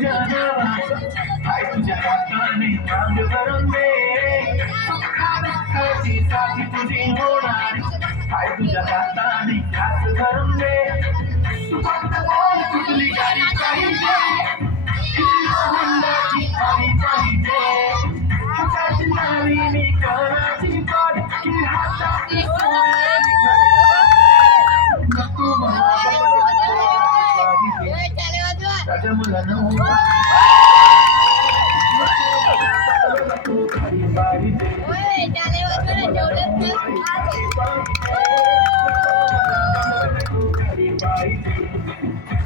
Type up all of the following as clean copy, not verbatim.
तुझ्या नावाचं हाय तुझ्या हाताने मांग भरून दे सुखाची साथी तुझी होणार हाय तुझ्या हाताने कास भरून दे तू फक्त बोल कुठली गाडी पाहिजे हुंडाची गाडी पाहिजे हाताची नावी मी कराची पाड की हाताची सोन्याची घडी नको मला राजा मला नको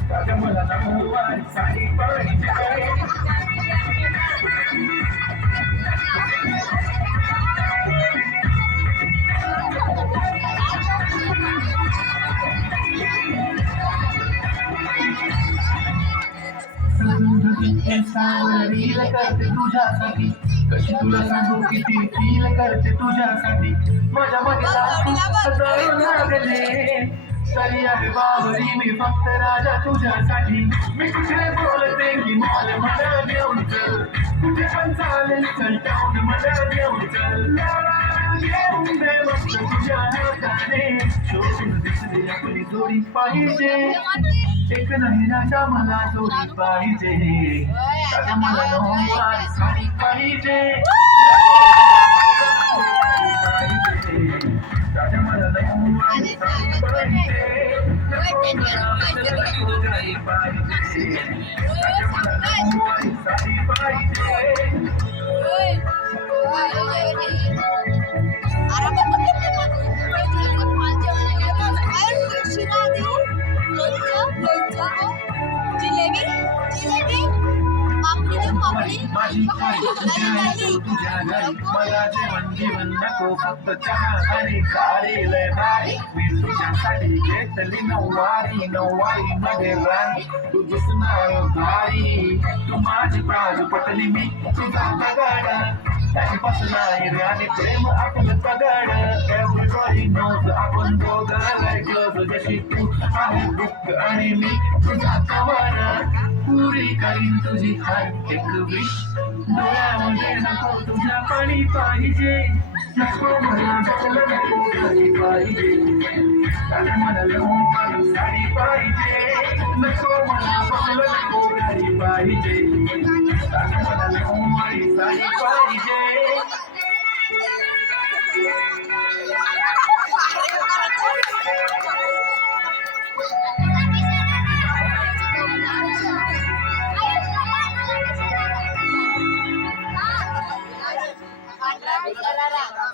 राजा मला नको साडी पाहिजे रील करते तुझ्यासाठी कशी तुला सांगू किती फील करते तुझ्यासाठी माझ्या मध्ये लागले तरी आहे बाबरी मी फक्त राजा तुझ्यासाठी मी कुठे बोलते की मला मला घेऊन चल कुठे पण चालेल चल टाऊन मला घेऊन चल घेऊन दे मस्त तुझ्या हाताने शोधून दिसली आपली जोडी पाहिजे एक नाही राजा मला जोडी पाहिजे राजा मला नऊवारी साडी पाहिजे राजा मला नऊवारी साडी पाहिजे राजा मला नऊवारी साडी पाहिजे माझी आई तुझ्या घरी मला जेवण नको फक्त चहा आणि खारी लय भारी मी तुझ्यासाठी घेतली नऊवारी मध्ये राणी तू दिसणार भारी तू माझी बाजू पटली मी तुझा पगाड त्याच्यापासून नाही रे आणि प्रेम आपलं पगाड एव्हरीबॉडी नोज आपण दोघं लाईक जशी तू आहे बुक आणि मी तुझा कवाड पुरी करीन तुझी हर एक विश डोळ्यामध्ये नको तुझ्या पाणी पाहिजे नको मला जगलं नको घरी पाहिजे त्याला मला नऊवारी साडी पाहिजे नको मला बघलं नको घरी पाहिजे त्याला मला नऊवारी साडी पाहिजे Rara.